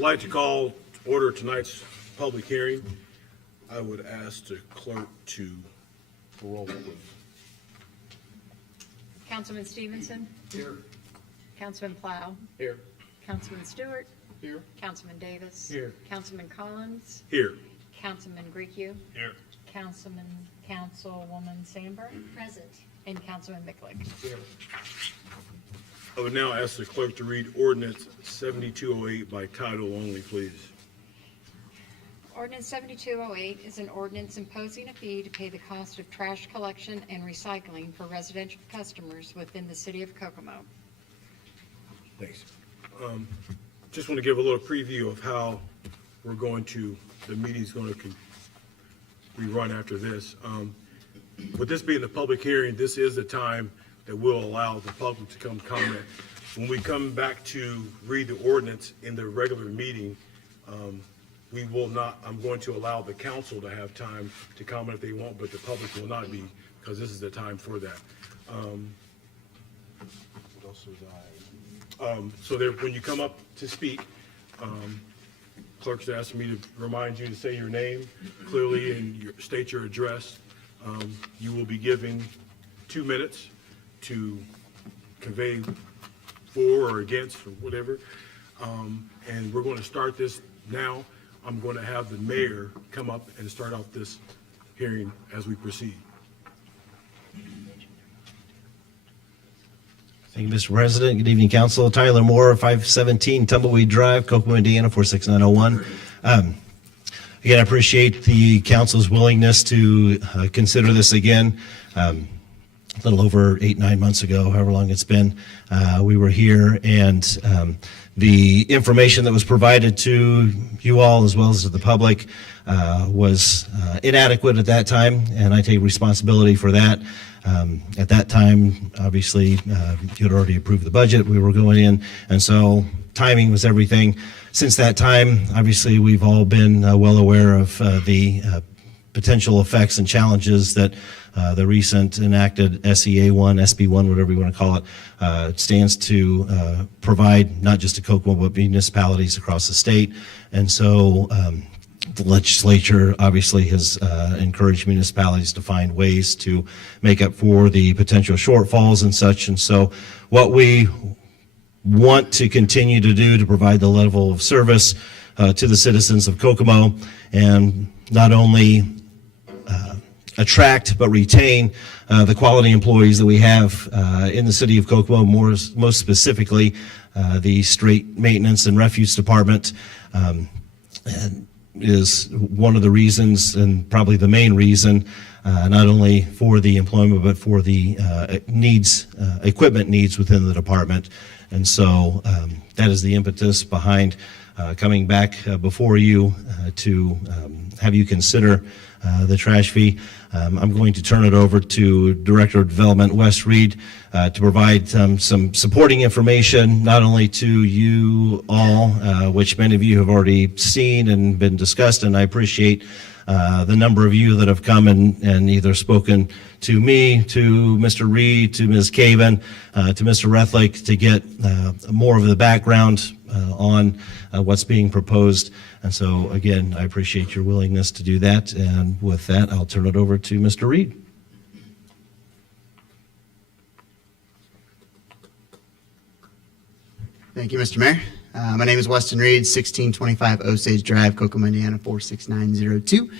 like to call to order tonight's public hearing. I would ask the clerk to roll, please. Councilman Stevenson? Here. Councilman Plow? Here. Councilman Stewart? Here. Councilman Davis? Here. Councilman Collins? Here. Councilman Griecu? Here. Councilwoman Sandberg? Present. And Councilman Micklick. Here. I would now ask the clerk to read Ordinance 7208 by title only, please. Ordinance 7208 is an ordinance imposing a fee to pay the cost of trash collection and recycling for residential customers within the city of Kokomo. Thanks. Just want to give a little preview of how we're going to, the meeting's going to be run after this. With this being the public hearing, this is the time that will allow the public to come comment. When we come back to read the ordinance in the regular meeting, we will not, I'm going to allow the council to have time to comment if they want, but the public will not be, because this is the time for that. What else was I? So there, when you come up to speak, clerk's asked me to remind you to say your name clearly and state your address. You will be given 2 minutes to convey for or against or whatever. And we're going to start this now. I'm going to have the mayor come up and start off this hearing as we proceed. Thank you, Mr. President. Good evening, Council. Tyler Moore, 517 Tumbleweed Drive, Kokomo, Indiana, 46901. Again, I appreciate the council's willingness to consider this again. A little over 8-9 months ago, however long it's been, we were here, and the information that was provided to you all as well as to the public was inadequate at that time, and I take responsibility for that. At that time, obviously, you had already approved the budget we were going in, and so timing was everything. Since that time, obviously, we've all been well aware of the potential effects and challenges that the recent enacted SEA1, SB1, whatever you want to call it, stands to provide not just to Kokomo, but municipalities across the state. And so the legislature obviously has encouraged municipalities to find ways to make up for the potential shortfalls and such. And so what we want to continue to do to provide the level of service to the citizens of Kokomo, and not only attract but retain the quality employees that we have in the city of Kokomo, most specifically the street maintenance and refuse department, is one of the reasons, and probably the main reason, not only for the employment but for the equipment needs within the department. And so that is the impetus behind coming back before you to have you consider the trash fee. I'm going to turn it over to Director of Development Wes Reed to provide some supporting information, not only to you all, which many of you have already seen and been discussed, and I appreciate the number of you that have come and either spoken to me, to Mr. Reed, to Ms. Caven, to Mr. Rethlick, to get more of the background on what's being proposed. And so, again, I appreciate your willingness to do that. And with that, I'll turn it over to Mr. Reed. Thank you, Mr. Mayor. My name is Weston Reed, 1625 Osage Drive, Kokomo, Indiana, 46902.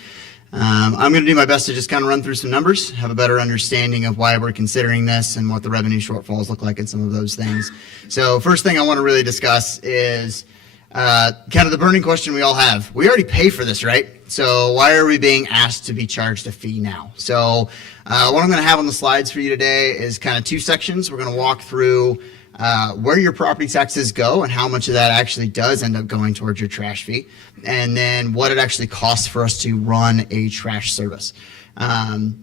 I'm going to do my best to just kind of run through some numbers, have a better understanding of why we're considering this and what the revenue shortfalls look like and some of those things. So first thing I want to really discuss is kind of the burning question we all have. We already pay for this, right? So why are we being asked to be charged a fee now? So what I'm going to have on the slides for you today is kind of two sections. We're going to walk through where your property taxes go and how much of that actually does end up going towards your trash fee, and then what it actually costs for us to run a trash service.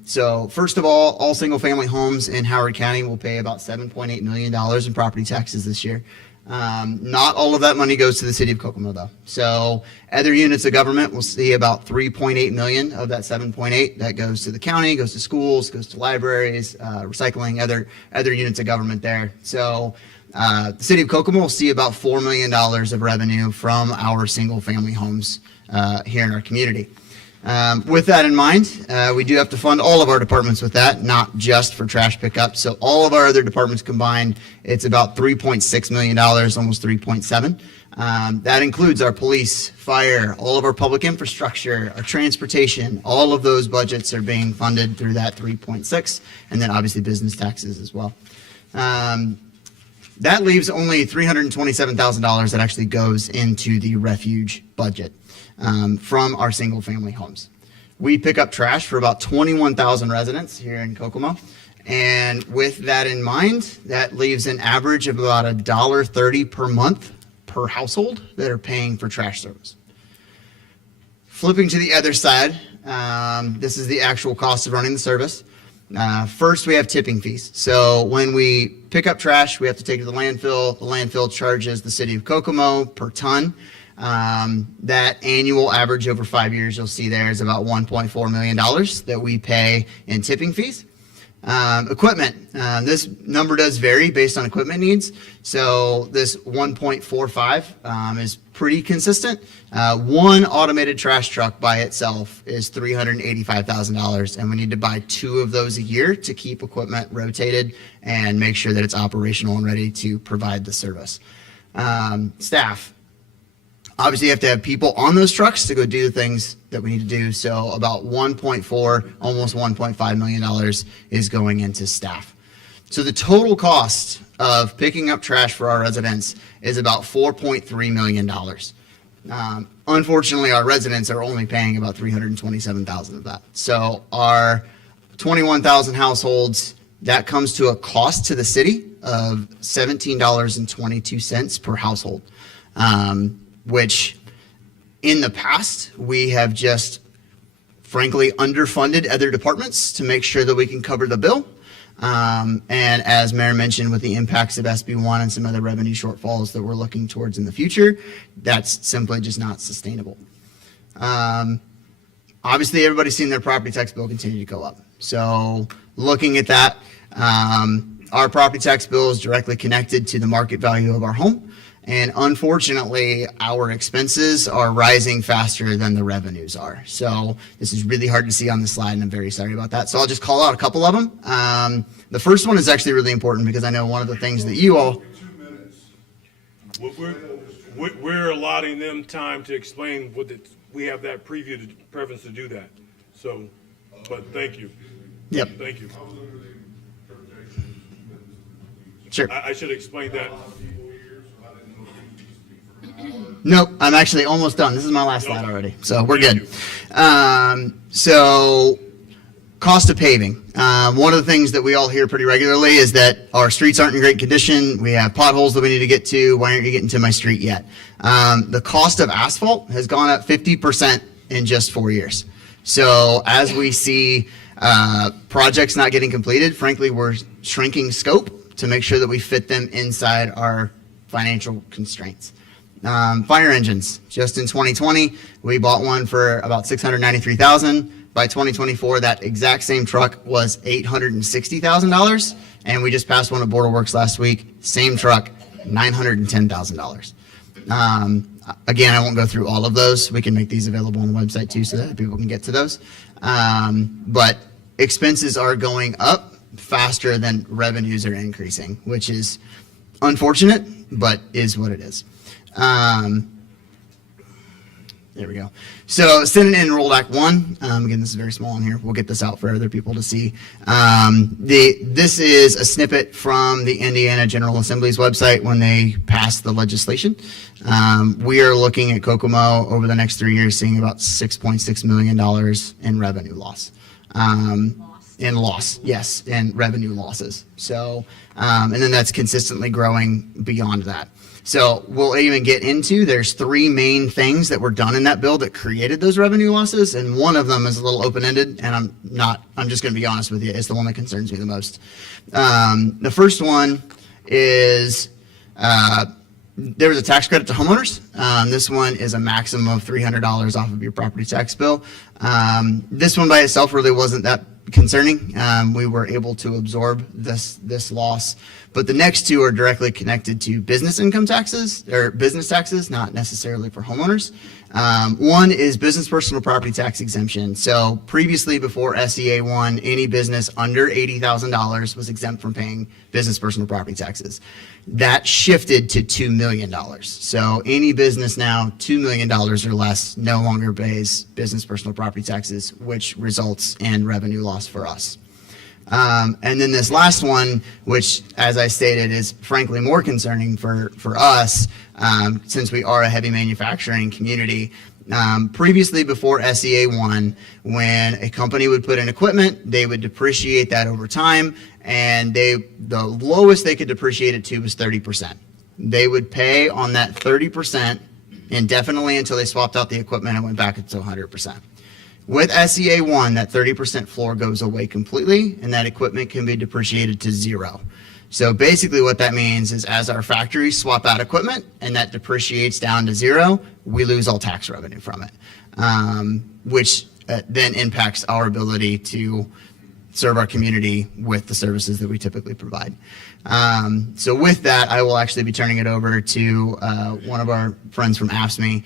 So first of all single family homes in Howard County will pay about $7.8 million in property taxes this year. Not all of that money goes to the city of Kokomo though. So other units of government will see about 3.8 million of that 7.8 that goes to the county, goes to schools, goes to libraries, recycling, other units of government there. So the city of Kokomo will see about $4 million of revenue from our single-family homes here in our community. With that in mind, we do have to fund all of our departments with that, not just for trash pickup. So all of our other departments combined, it's about $3.6 million, almost 3.7. That includes our police, fire, all of our public infrastructure, our transportation. All of those budgets are being funded through that 3.6, and then obviously business taxes as well. That leaves only $327,000 that actually goes into the refuge budget from our single-family homes. We pick up trash for about 21,000 residents here in Kokomo. And with that in mind, that leaves an average of about $1.30 per month per household that are paying for trash service. Flipping to the other side, this is the actual cost of running the service. First, we have tipping fees. So when we pick up trash, we have to take it to the landfill. The landfill charges the city of Kokomo per ton. That annual average over 5 years, you'll see there is about $1.4 million that we pay in tipping fees. Equipment, this number does vary based on equipment needs. So this 1.45 is pretty consistent. One automated trash truck by itself is $385,000, and we need to buy 2 of those a year to keep equipment rotated and make sure that it's operational and ready to provide the service. Staff. Obviously, you have to have people on those trucks to go do the things that we need to do. So about 1.4, almost $1.5 million is going into staff. So the total cost of picking up trash for our residents is about $4.3 million. Unfortunately, our residents are only paying about $327,000 of that. So our 21,000 households, that comes to a cost to the city of $17.22 per household. Which in the past, we have just frankly underfunded other departments to make sure that we can cover the bill. And as Mayor mentioned, with the impacts of SB1 and some other revenue shortfalls that we're looking towards in the future, that's simply just not sustainable. Obviously, everybody's seen their property tax bill continue to go up. So looking at that, our property tax bill is directly connected to the market value of our home. And unfortunately, our expenses are rising faster than the revenues are. So this is really hard to see on the slide, and I'm very sorry about that. So I'll just call out a couple of them. The first one is actually really important because I know one of the things that you all... 2 minutes. We're allotting them time to explain we have that preference to do that. So, but thank you. Yep. Thank you. Sure. I should explain that. Nope, I'm actually almost done. This is my last slide already, so we're good. So cost of paving. One of the things that we all hear pretty regularly is that our streets aren't in great condition. We have potholes that we need to get to. Why aren't you getting to my street yet? The cost of asphalt has gone up 50% in just 4 years. So as we see projects not getting completed, frankly, we're shrinking scope to make sure that we fit them inside our financial constraints. Fire engines. Just in 2020, we bought one for about $693,000. By 2024, that exact same truck was $860,000, and we just passed one at Border Works last week. Same truck, $910,000. Again, I won't go through all of those. We can make these available on the website too, so that people can get to those. But expenses are going up faster than revenues are increasing, which is unfortunate, but is what it is. There we go. So Senate Enrolled Act 1, again, this is very small in here. We'll get this out for other people to see. This is a snippet from the Indiana General Assembly's website when they passed the legislation. We are looking at Kokomo over the next 3 years, seeing about $6.6 million in revenue loss. In loss, yes, in revenue losses. So, and then that's consistently growing beyond that. So we'll even get into, there's 3 main things that were done in that bill that created those revenue losses, and one of them is a little open-ended, and I'm just going to be honest with you, it's the one that concerns me the most. The first one is there was a tax credit to homeowners. This one is a maximum of $300 off of your property tax bill. This one by itself really wasn't that concerning. We were able to absorb this loss But the next two are directly connected to business income taxes, or business taxes, not necessarily for homeowners. One is business personal property tax exemption. So previously, before SEA 1, any business under $80,000 was exempt from paying business personal property taxes. That shifted to $2 million. So any business now, $2 million or less, no longer pays business personal property taxes, which results in revenue loss for us. And then this last one, which, as I stated, is frankly more concerning for us, since we are a heavy manufacturing community. Previously, before SEA 1, when a company would put in equipment, they would depreciate that over time, and the lowest they could depreciate it to was 30%. They would pay on that 30% indefinitely until they swapped out the equipment and went back to 100%. With SEA 1, that 30% floor goes away completely, and that equipment can be depreciated to zero. So basically what that means is, as our factories swap out equipment and that depreciates down to zero, we lose all tax revenue from it, which then impacts our ability to serve our community with the services that we typically provide. So with that, I will actually be turning it over to one of our friends from AFSCME,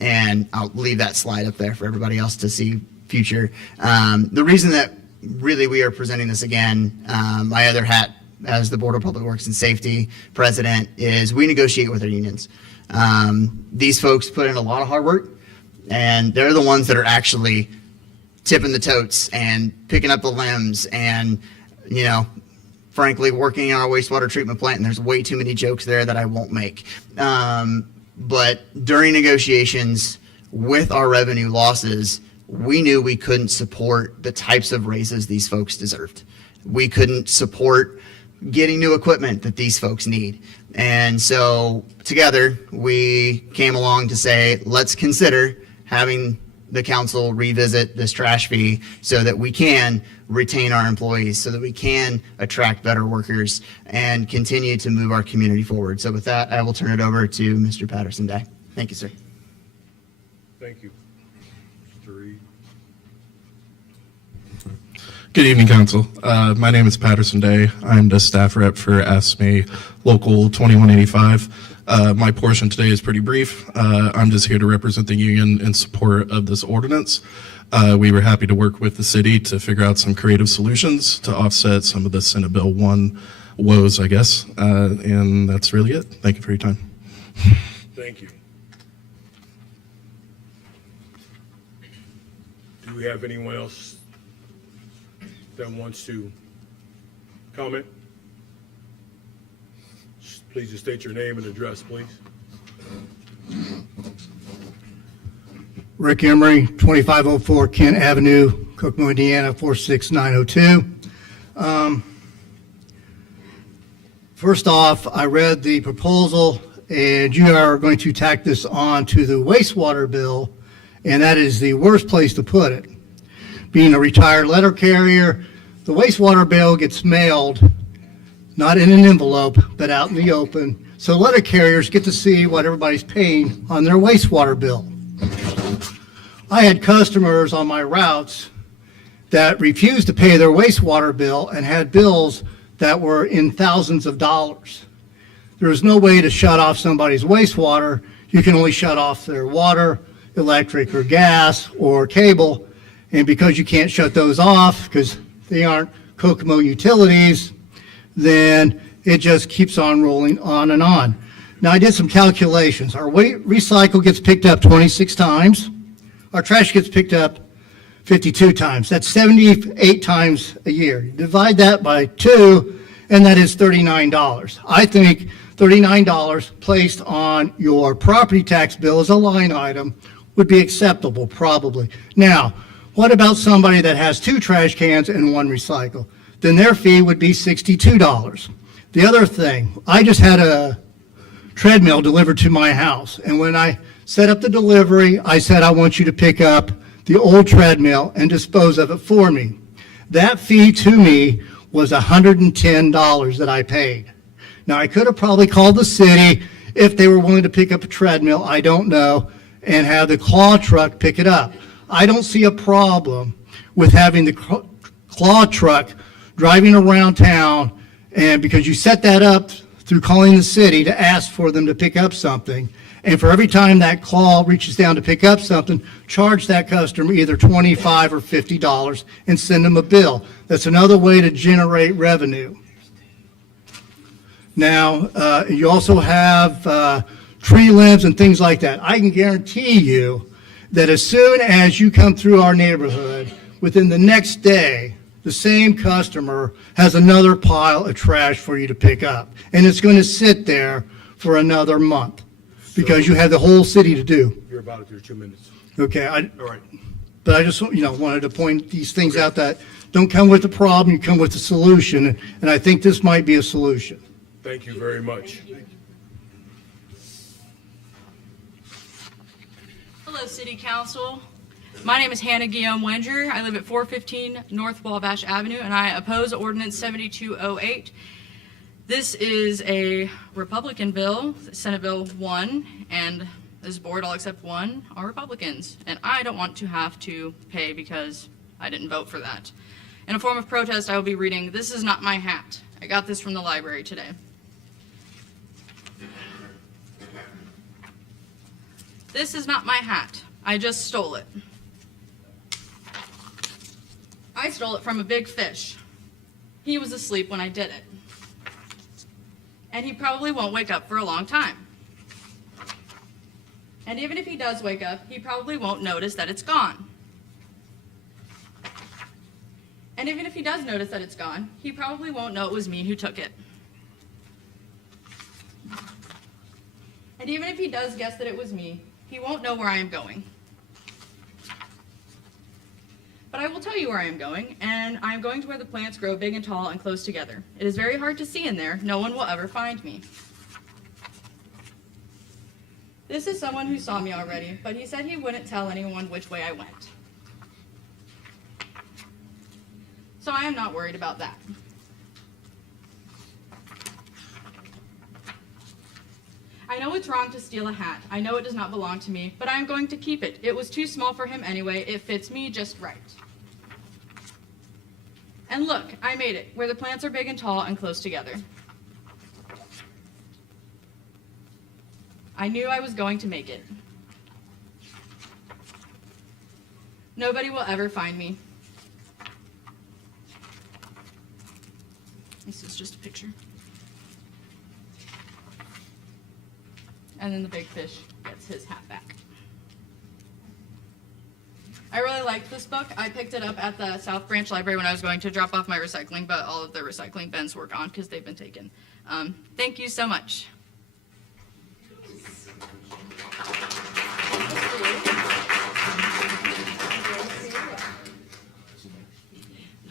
and I'll leave that slide up there for everybody else to see future. The reason that really we are presenting this again, my other hat as the Board of Public Works and Safety president, is we negotiate with our unions. These folks put in a lot of hard work, and they're the ones that are actually tipping the totes and picking up the limbs and, frankly, working on our wastewater treatment plant, and there's way too many jokes there that I won't make. But during negotiations with our revenue losses, we knew we couldn't support the types of raises these folks deserved. We couldn't support getting new equipment that these folks need. And so together we came along to say, let's consider having the council revisit this trash fee so that we can retain our employees, so that we can attract better workers and continue to move our community forward. So with that, I will turn it over to Mr. Patterson-Day. Thank you, sir. Thank you. Mr. Reed. Good evening, Council. My name is Patterson Day. I'm the staff rep for AFSCME Local 2185. My portion today is pretty brief. I'm just here to represent the union in support of this ordinance. We were happy to work with the city to figure out some creative solutions to offset some of the Senate Bill 1 woes, I guess. And that's really it. Thank you for your time. Thank you. Do we have anyone else that wants to comment? Please just state your name and address, please. Rick Emery, 2504 Kent Avenue, Kokomo, Indiana, 46902. First off, I read the proposal, and you are going to tack this on to the wastewater bill, and that is the worst place to put it. Being a retired letter carrier, the wastewater bill gets mailed, not in an envelope, but out in the open, so letter carriers get to see what everybody's paying on their wastewater bill. I had customers on my routes that refused to pay their wastewater bill and had bills that were in thousands of dollars. There was no way to shut off somebody's wastewater. You can only shut off their water, electric, or gas, or cable. And because you can't shut those off because they aren't Kokomo utilities, then it just keeps on rolling on and on. Now, I did some calculations. Our recycle gets picked up 26 times. Our trash gets picked up 52 times. That's 78 times a year. You divide that by 2, and that is $39. I think $39 placed on your property tax bill as a line item would be acceptable, probably. Now, what about somebody that has 2 trash cans and 1 recycle? Then their fee would be $62. The other thing, I just had a treadmill delivered to my house, and when I set up the delivery, I said, I want you to pick up the old treadmill and dispose of it for me. That fee to me was $110 that I paid. Now, I could have probably called the city if they were willing to pick up a treadmill, I don't know, and have the claw truck pick it up. I don't see a problem with having the claw truck driving around town And because you set that up through calling the city to ask for them to pick up something, and for every time that call reaches down to pick up something, charge that customer either $25 or $50 and send them a bill. That's another way to generate revenue. Now, you also have tree limbs and things like that. I can guarantee you that as soon as you come through our neighborhood, within the next day, the same customer has another pile of trash for you to pick up. And it's going to sit there for another month because you have the whole city to do. You're about at your 2 minutes. Okay, All right. but I just, wanted to point these things out that don't come with the problem, you come with the solution. And I think this might be a solution. Thank you very much. Hello, City Council. My name is Hannah Guillaume Wenger. I live at 415 North Wabash Avenue, and I oppose Ordinance 7208. This is a Republican bill, Senate Bill 1, and this board, all except one, are Republicans. And I don't want to have to pay because I didn't vote for that. In a form of protest, I will be reading, "This is not my hat." I got this from the library today. This is not my hat. I just stole it. I stole it from a big fish. He was asleep when I did it. And he probably won't wake up for a long time. And even if he does wake up, he probably won't notice that it's gone. And even if he does notice that it's gone, he probably won't know it was me who took it. And even if he does guess that it was me, he won't know where I am going. But I will tell you where I am going, and I am going to where the plants grow big and tall and close together. It is very hard to see in there. No one will ever find me. This is someone who saw me already, but he said he wouldn't tell anyone which way I went. So I am not worried about that. I know it's wrong to steal a hat. I know it does not belong to me, but I am going to keep it. It was too small for him anyway. It fits me just right. And look, I made it, where the plants are big and tall and close together. I knew I was going to make it. Nobody will ever find me. This is just a picture. And then the big fish gets his hat back. I really liked this book. I picked it up at the South Branch Library when I was going to drop off my recycling, but all of the recycling bins were gone because they've been taken. Thank you so much.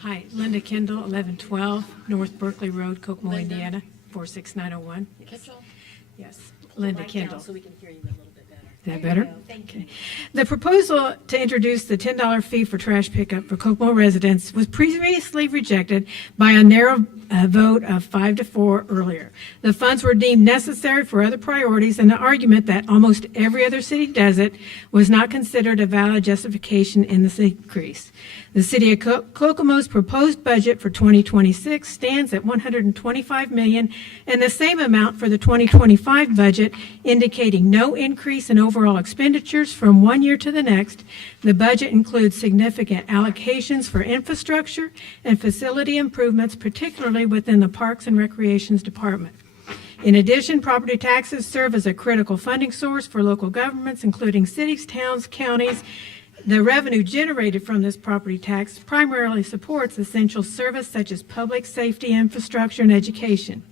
Hi, Linda Kendall, 1112 North Berkeley Road, Kokomo, Indiana, 46901. Yes, Linda Kendall. So we can hear you a little bit better. Is that better? Thank you. The proposal to introduce the $10 fee for trash pickup for Kokomo residents was previously rejected by a narrow vote of 5-4 earlier. The funds were deemed necessary for other priorities, and the argument that almost every other city does it was not considered a valid justification in this increase. The City of Kokomo's proposed budget for 2026 stands at $125 million, and the same amount for the 2025 budget, indicating no increase in overall expenditures from one year to the next. The budget includes significant allocations for infrastructure and facility improvements, particularly within the Parks and Recreations Department. In addition, property taxes serve as a critical funding source for local governments, including cities, towns, counties. The revenue generated from this property tax primarily supports essential service such as public safety, infrastructure, and education.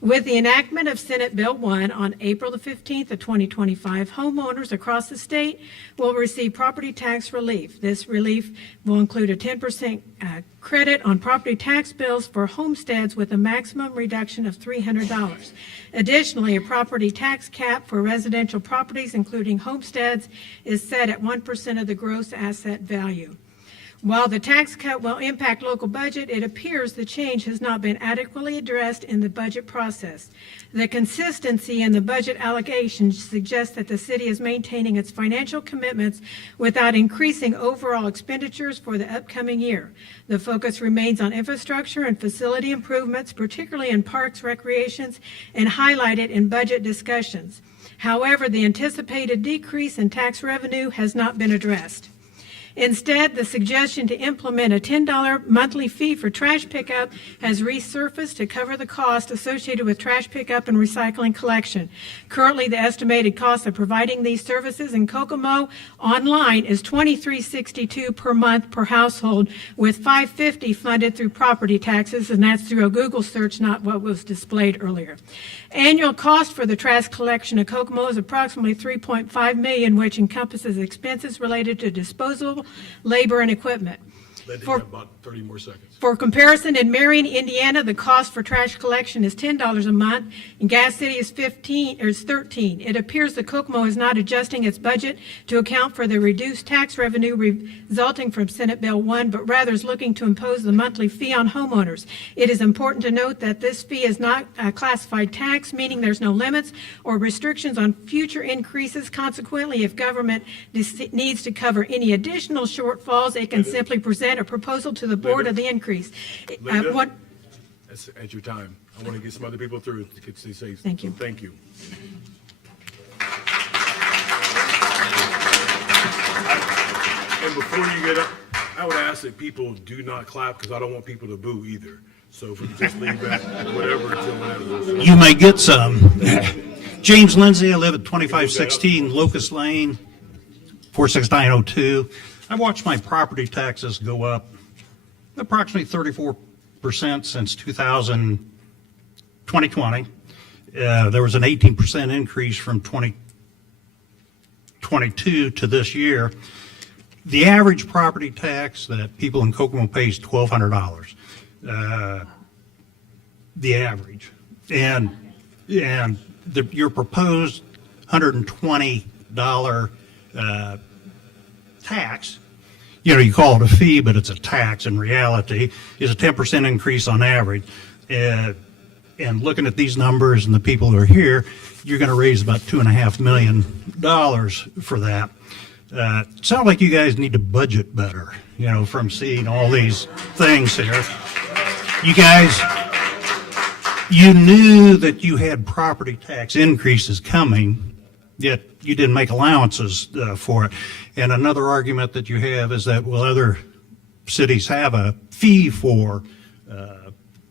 With the enactment of Senate Bill 1 on April the 15th of 2025, homeowners across the state will receive property tax relief. This relief will include a 10% credit on property tax bills for homesteads with a maximum reduction of $300. Additionally, a property tax cap for residential properties, including homesteads, is set at 1% of the gross asset value. While the tax cut will impact local budget, it appears the change has not been adequately addressed in the budget process. The consistency in the budget allocations suggests that the city is maintaining its financial commitments without increasing overall expenditures for the upcoming year. The focus remains on infrastructure and facility improvements, particularly in parks, recreations, and highlighted in budget discussions. However, the anticipated decrease in tax revenue has not been addressed. Instead, the suggestion to implement a $10 monthly fee for trash pickup has resurfaced to cover the cost associated with trash pickup and recycling collection. Currently, the estimated cost of providing these services in Kokomo online is $23.62 per month per household, with $5.50 funded through property taxes, and that's through a Google search, not what was displayed earlier. Annual cost for the trash collection of Kokomo is approximately $3.5 million, which encompasses expenses related to disposal, labor, and equipment. Let For- have about 30 more seconds. For comparison, in Marion, Indiana, the cost for trash collection is $10 a month, and Gas City is $13. It appears that Kokomo is not adjusting its budget to account for the reduced tax revenue resulting from Senate Bill 1, but rather is looking to impose the monthly fee on homeowners. It is important to note that this fee is not a classified tax, meaning there's no limits or restrictions on future increases. Consequently, if government needs to cover any additional shortfalls, it can simply present a proposal to the board of the increase. Linda? What? That's at your time. I want to get some other people through to say. Thank you. Thank you. And before you get up, I would ask that people do not clap because I don't want people to boo either. So if we could just leave that whatever till whatever. You may get some. James Lindsay, I live at 2516 Locust Lane, 46902. I watched my property taxes go up approximately 34% since 2020. There was an 18% increase from 2022 to this year. The average property tax that people in Kokomo pay is $1,200. The average. And your proposed $120 tax, you call it a fee, but it's a tax in reality, is a 10% increase on average. And looking at these numbers and the people who are here, you're going to raise about $2.5 million for that. Sounds like you guys need to budget better, from seeing all these things here. You guys, you knew that you had property tax increases coming, yet you didn't make allowances for it. And another argument that you have is that, well, other cities have a fee for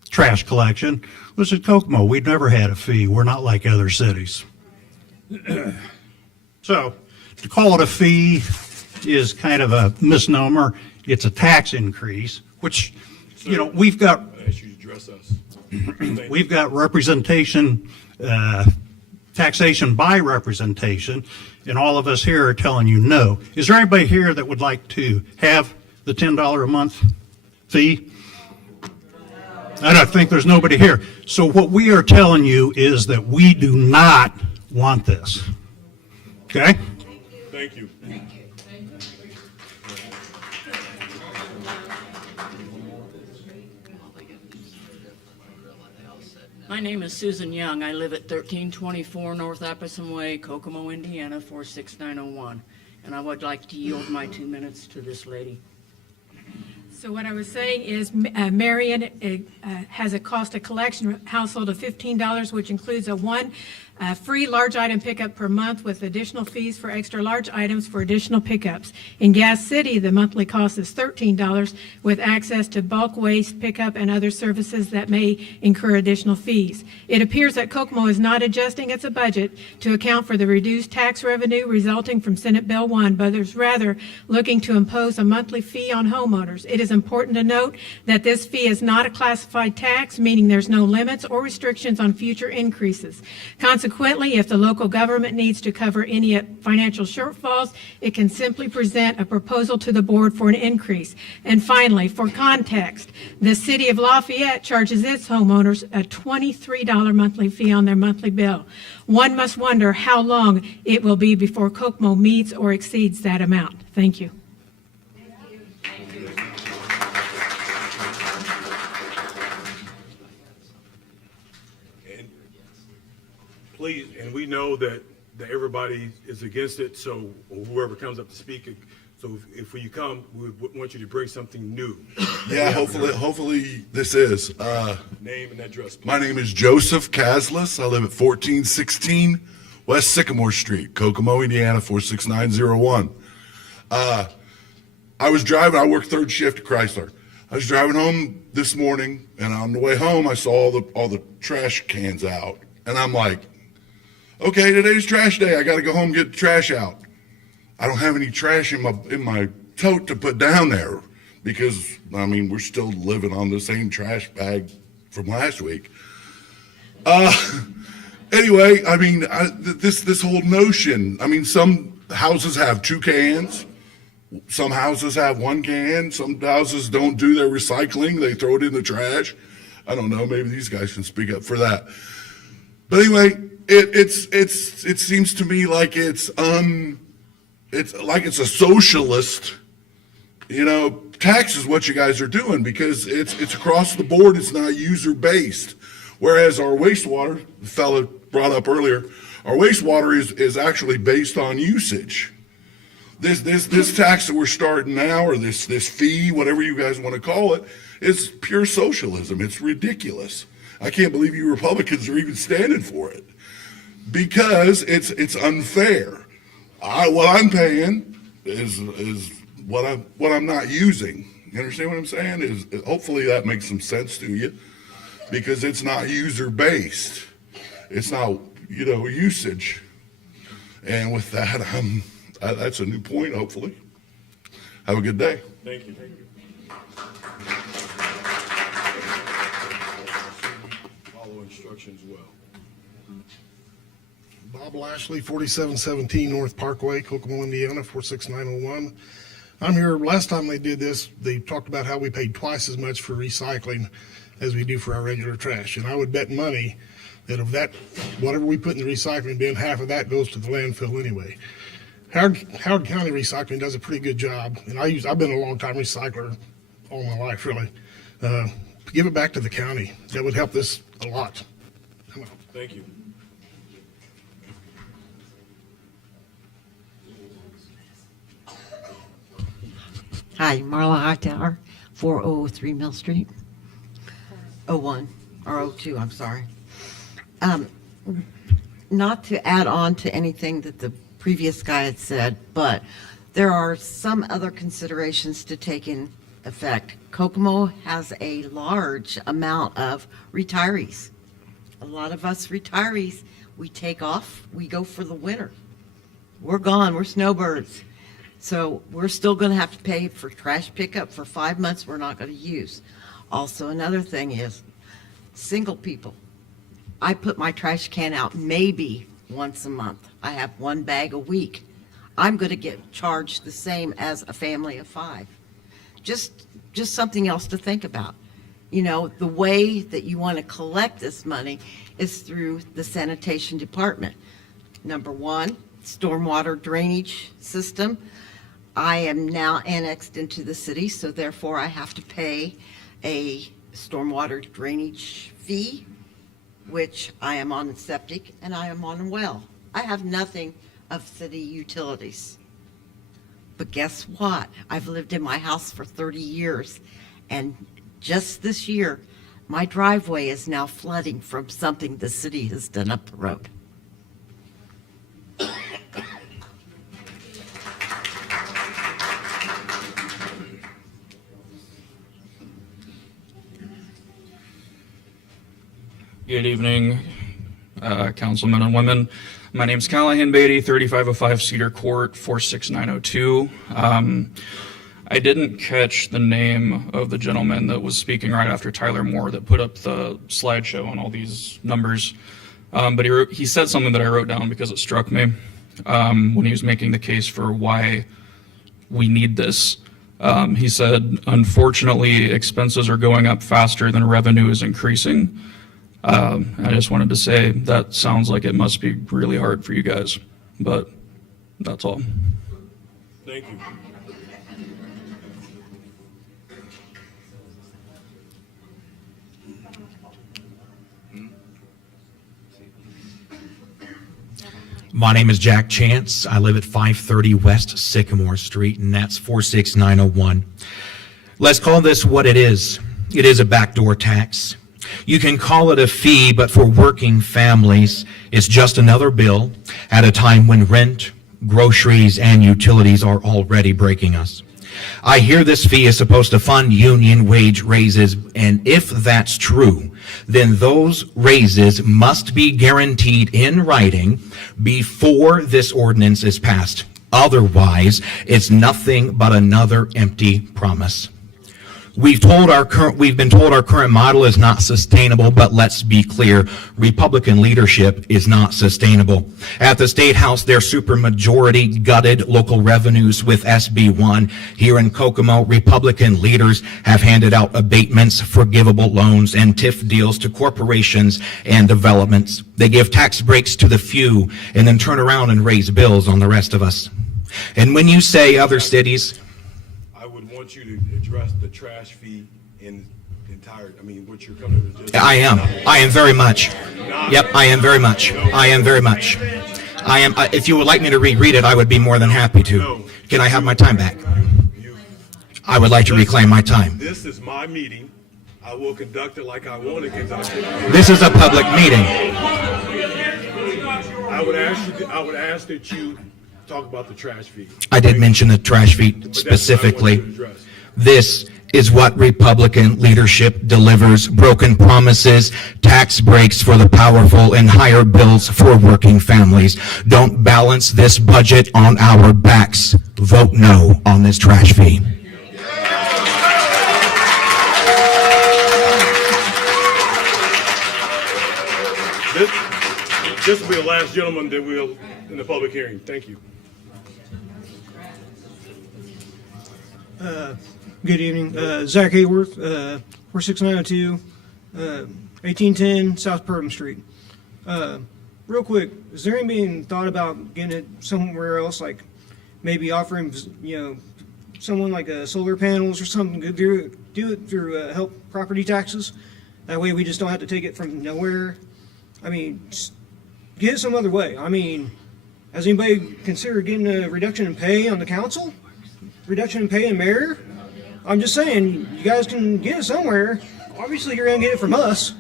trash collection. This is Kokomo. We've never had a fee. We're not like other cities. So to call it a fee is kind of a misnomer. It's a tax increase, which, we've got I ask you to address us. we've got representation, taxation by representation, and all of us here are telling you no. Is there anybody here that would like to have the $10 a month fee? I don't think there's nobody here. So what we are telling you is that we do not want this. Okay? Thank you. My name is Susan Young. I live at 1324 North Appleton Way, Kokomo, Indiana, 46901. And I would like to yield my 2 minutes to this lady. So what I was saying is Marion has a cost of collection household of $15, which includes a free large item pickup per month with additional fees for extra large items for additional pickups. In Gas City, the monthly cost is $13 with access to bulk waste pickup and other services that may incur additional fees. It appears that Kokomo is not adjusting its budget to account for the reduced tax revenue resulting from Senate Bill 1, but is rather looking to impose a monthly fee on homeowners. It is important to note that this fee is not a classified tax, meaning there's no limits or restrictions on future increases. Consequently, if the local government needs to cover any financial shortfalls, it can simply present a proposal to the board for an increase. And finally, for context, the city of Lafayette charges its homeowners a $23 monthly fee on their monthly bill. One must wonder how long it will be before Kokomo meets or exceeds that amount. Thank you. Thank please, and we know that everybody is against it, so whoever comes up to speak, so if you come, we want you to bring something new. Yeah, hopefully this is. Name and address, please. My name is Joseph Caslis. I live at 1416 West Sycamore Street, Kokomo, Indiana, 46901. I was driving, I work third shift at Chrysler. I was driving home this morning, and on the way home, I saw all the trash cans out. And I'm like, okay, today's trash day. I got to go home and get the trash out. I don't have any trash in my tote to put down there because, I mean, we're still living on the same trash bag from last week. Anyway, I mean, this whole notion, I mean, some houses have 2 cans. Some houses have 1 can. Some houses don't do their recycling. They throw it in the trash. I don't know. Maybe these guys can speak up for that. But anyway, it seems to me like it's like it's a socialist, tax is what you guys are doing because it's across the board. It's not user based. Whereas our wastewater, the fella brought up earlier, our wastewater is actually based on usage. This tax that we're starting now, or this fee, whatever you guys want to call it, is pure socialism. It's ridiculous. I can't believe you Republicans are even standing for it because it's unfair. What I'm paying is what I'm not using. You understand what I'm saying? Is hopefully that makes some sense to you because it's not user based. It's not usage. And with that, that's a new point, hopefully. Have a good day. Thank you. Follow instructions well. Bob Lashley, 4717 North Parkway, Kokomo, Indiana, 46901. I'm here, last time they did this, they talked about how we paid twice as much for recycling as we do for our regular trash. And I would bet money that of that, whatever we put in the recycling bin, half of that goes to the landfill anyway. Howard County Recycling does a pretty good job, and I've been a long time recycler all my life, really. Give it back to the county. That would help this a lot. Thank you. Hi, Marla Hightower, 4003 Mill Street. 01, or 02, I'm sorry. Not to add on to anything that the previous guy had said, but there are some other considerations to take in effect. Kokomo has a large amount of retirees. A lot of us retirees, we take off, we go for the winter. We're gone, we're snowbirds. So we're still going to have to pay for trash pickup for 5 months we're not going to use. Also, another thing is single people. I put my trash can out maybe once a month. I have 1 bag a week. I'm going to get charged the same as a family of 5. Just something else to think about. The way that you want to collect this money is through the sanitation department. Number 1, stormwater drainage system. I am now annexed into the city, so therefore I have to pay a stormwater drainage fee, which I am on septic and I am on well. I have nothing of city utilities. But guess what? I've lived in my house for 30 years, and just this year, my driveway is now flooding from something the city has done up the road. Good evening, councilmen and women. My name's Callahan Beatty, 3505 Cedar Court, 46902. I didn't catch the name of the gentleman that was speaking right after Tyler Moore that put up the slideshow on all these numbers. But he said something that I wrote down because it struck me when he was making the case for why we need this. He said, unfortunately, expenses are going up faster than revenue is increasing. I just wanted to say that sounds like it must be really hard for you guys, but that's all. Thank you. My name is Jack Chance. I live at 530 West Sycamore Street, and that's 46901. Let's call this what it is. It is a backdoor tax. You can call it a fee, but for working families, it's just another bill at a time when rent, groceries, and utilities are already breaking us. I hear this fee is supposed to fund union wage raises, and if that's true, then those raises must be guaranteed in writing before this ordinance is passed. Otherwise, it's nothing but another empty promise. We've been told our current model is not sustainable, but let's be clear, Republican leadership is not sustainable. At the State House, their supermajority gutted local revenues with SB 1. Here in Kokomo, Republican leaders have handed out abatements, forgivable loans, and TIF deals to corporations and developments. They give tax breaks to the few and then turn around and raise bills on the rest of us. And when you say other cities, I would want you to address the trash fee in entire, I mean, what you're coming to. I am very much. Yep, I am very much. I am very much. I am, if you would like me to reread it, I would be more than happy to. Can I have my time back? I would like to reclaim my time. This is my meeting. I will conduct it like I want to conduct it. This is a public meeting. I would ask that you talk about the trash fee. I did mention the trash fee specifically. This is what Republican leadership delivers: broken promises, tax breaks for the powerful, and higher bills for working families. Don't balance this budget on our backs. Vote no on this trash fee. This will be the last gentleman that will in the public hearing. Thank you. Good evening. Zach Hayworth, 46902, 1810 South Purdom Street. Real quick, is there any thought about getting it somewhere else, like maybe offering, someone like solar panels or something, do it through help property taxes? That way we just don't have to take it from nowhere. I mean, just get it some other way. I mean, has anybody considered getting a reduction in pay on the council? Reduction in pay in mayor? I'm just saying, you guys can get it somewhere. Obviously, you're going to get it from us.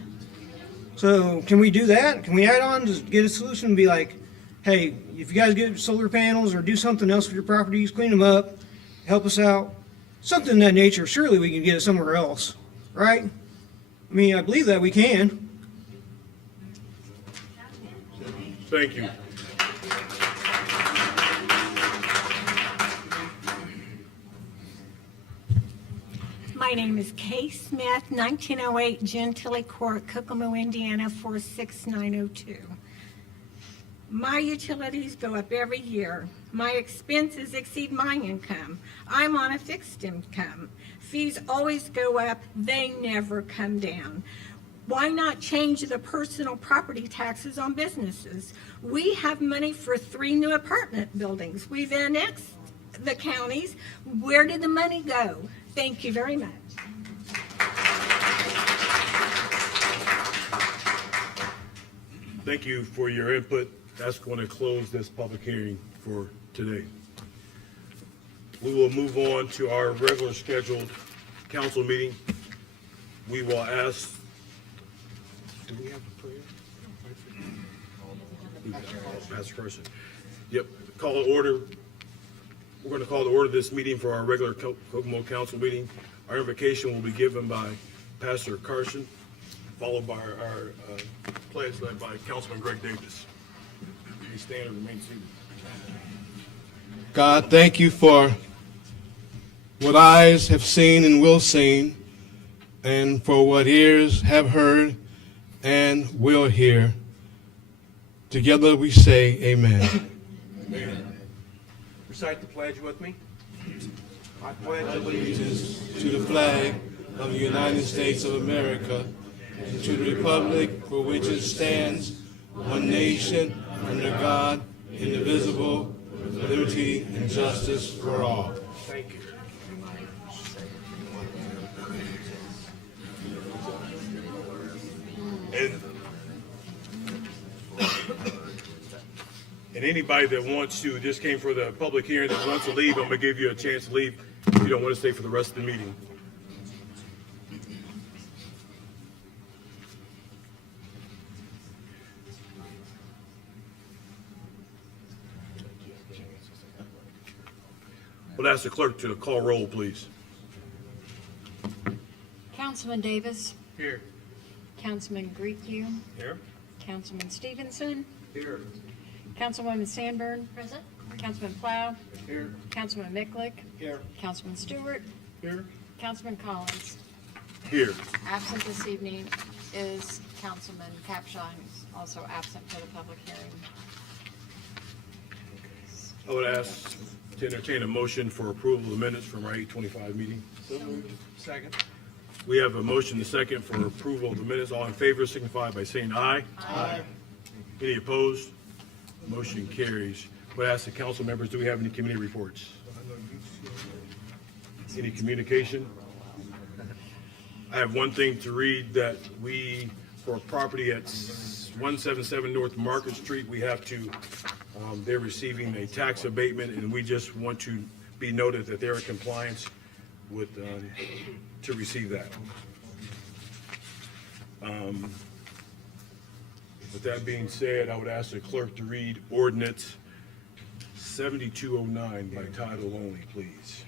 So can we do that? Can we add on, just get a solution and be like, hey, if you guys get solar panels or do something else with your properties, clean them up, help us out, something of that nature, surely we can get it somewhere else, right? I mean, I believe that we can. Thank you. My name is Kay Smith, 1908 Gentilly Court, Kokomo, Indiana, 46902. My utilities go up every year. My expenses exceed my income. I'm on a fixed income. Fees always go up. They never come down. Why not change the personal property taxes on businesses? We have money for 3 new apartment buildings. We've annexed the counties. Where did the money go? Thank you very much. Thank you for your input. That's going to close this public hearing for today. We will move on to our regular scheduled council meeting. We will ask, do we have a prayer? Pastor Carson. Yep, call to order. We're going to call to order this meeting for our regular Kokomo Council meeting. Our invocation will be given by Pastor Carson, followed by our pledge led by Councilman Greg Davis. Please stand and remain seated. God, thank you for what eyes have seen and will see, and for what ears have heard and will hear. Together we say amen. Amen. Recite the pledge with me. I pledge allegiance to the flag of the United States of America and to the republic for which it stands, one nation, under God, indivisible, with liberty and justice for all. Thank you. And And anybody that wants to, just came for the public hearing, that wants to leave, I'm gonna give you a chance to leave if you don't want to stay for the rest of the meeting. We'll ask the clerk to call roll, please. Councilman Davis. Here. Councilman Griecu. Here. Councilman Stevenson. Here. Councilwoman Sandburn. Present. Councilman Plow. Here. Councilman Micklick. Here. Councilman Stewart. Here. Councilman Collins. Here. Absent this evening is Councilman Capshaw, who's also absent for the public hearing. I would ask to entertain a motion for approval of the minutes from our 8:25 meeting. Second. We have a motion and a second for approval of the minutes. All in favor signify by saying aye. Aye. Any opposed? Motion carries. Would ask the council members, do we have any committee reports? Any communication? I have one thing to read, that we, for a property at 177 North Market Street, we have to, they're receiving a tax abatement, and we just want to be noted that they're in compliance with, to receive that. With that being said, I would ask the clerk to read ordinance 7209 by title only, please.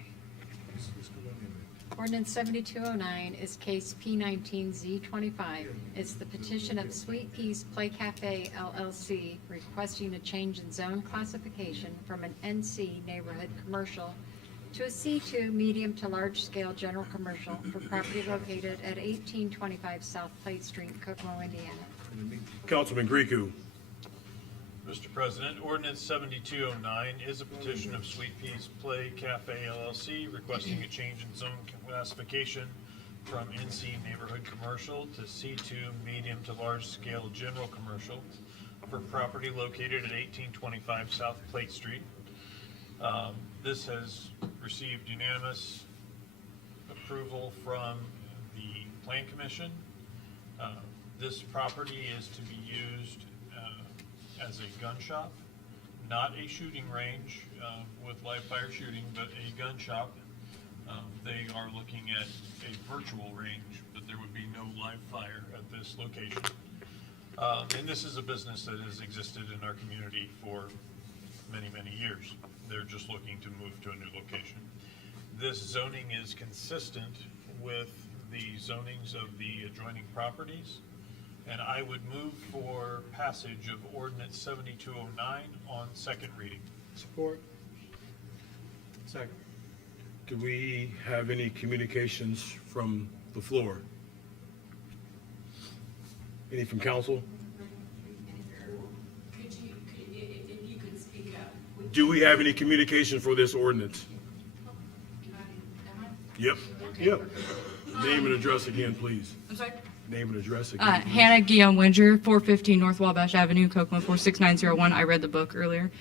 Ordinance 7209 is case P19Z25. It's the petition of Sweet Peace Play Cafe LLC requesting a change in zone classification from an NC neighborhood commercial to a C2 medium to large scale general commercial for property located at 1825 South Plate Street, Kokomo, Indiana. Councilman Griecu. Mr. President, Ordinance 7209 is a petition of Sweet Pea's Play Cafe LLC requesting a change in zone classification from NC neighborhood commercial to C2 medium to large scale general commercial for property located at 1825 South Plate Street. This has received unanimous approval from the Plan Commission. This property is to be used as a gun shop, not a shooting range with live fire shooting, but a gun shop. They are looking at a virtual range, but there would be no live fire at this location. And this is a business that has existed in our community for many, many years. They're just looking to move to a new location. This zoning is consistent with the zonings of the adjoining properties. And I would move for passage of Ordinance 7209 on second reading. Support. Second. Do we have any communications from the floor? Any from council? If you could speak up. Do we have any communication for this ordinance? Yep. Yep. Name and address again, please. I'm sorry? Name and address again. please. Hannah Guillaume Winger, 415 North Wabash Avenue, Kokomo 46901. I read the book earlier.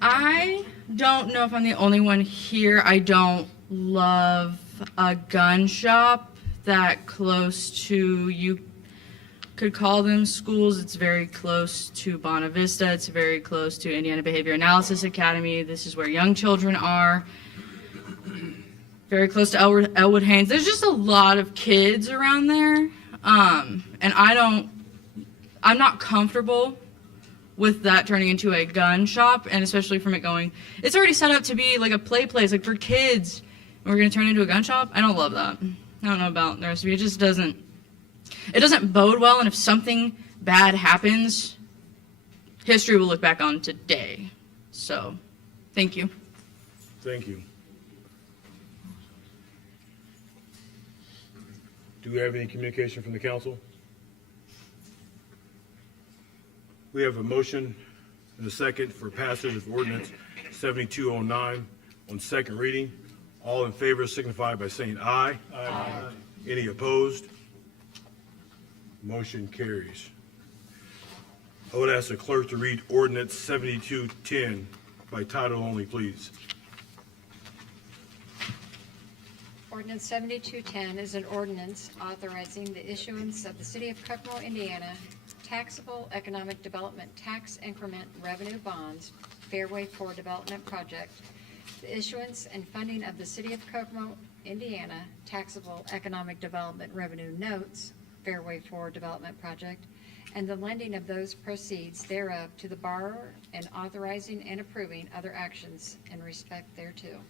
I don't know if I'm the only one here. I don't love a gun shop that close to, you could call them schools. It's very close to Bonavista. It's very close to Indiana Behavior Analysis Academy. This is where young children are. Very close to Elwood Haynes. There's just a lot of kids around there. And I'm not comfortable with that turning into a gun shop, and especially from it going, it's already set up to be like a play place, like for kids, and we're going to turn it into a gun shop. I don't love that. I don't know about the rest of you. It just doesn't bode well, and if something bad happens, history will look back on today. So, thank you. Thank you. Do we have any communication from the council? We have a motion and a second for passage of ordinance 7209 on second reading. All in favor signify by saying aye. Aye. Any opposed? Motion carries. I would ask the clerk to read ordinance 7210 by title only, please. Ordinance 7210 is an ordinance authorizing the issuance of the City of Kokomo, Indiana taxable economic development tax increment revenue bonds, Fairway 4 Development Project, the issuance and funding of the City of Kokomo, Indiana taxable economic development revenue notes, Fairway 4 Development Project, and the lending of those proceeds thereof to the borrower and authorizing and approving other actions in respect thereto.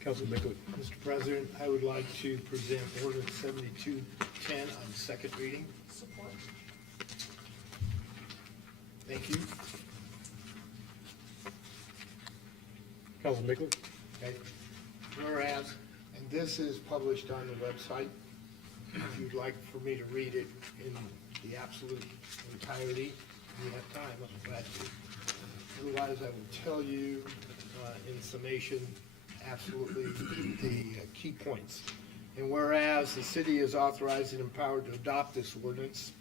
Council Bickler. Mr. President, I would like to present ordinance 7210 on second reading. Support. Thank you. Council Bickler. Okay. Whereas, and this is published on the website, if you'd like for me to read it in the absolute entirety, if you have time, I'm glad to. Otherwise, I will tell you in summation absolutely the key points. And whereas the city is authorized and empowered to adopt this ordinance,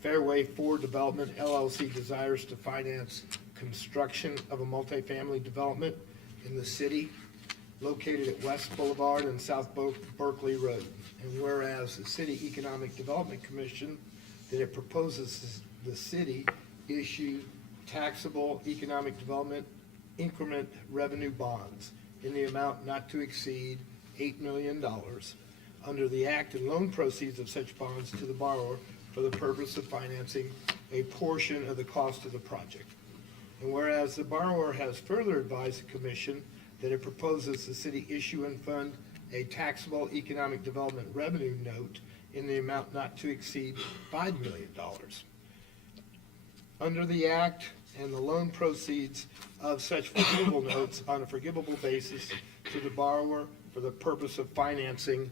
Fairway 4 Development LLC desires to finance construction of a multifamily development in the city located at West Boulevard and South Berkeley Road. And whereas the City Economic Development Commission, that it proposes the city issue taxable economic development increment revenue bonds in the amount not to exceed $8 million under the act, and loan proceeds of such bonds to the borrower for the purpose of financing a portion of the cost of the project. And whereas the borrower has further advised the commission that it proposes the city issue and fund a taxable economic development revenue note in the amount not to exceed $5 million. Under the act and the loan proceeds of such forgivable notes on a forgivable basis to the borrower for the purpose of financing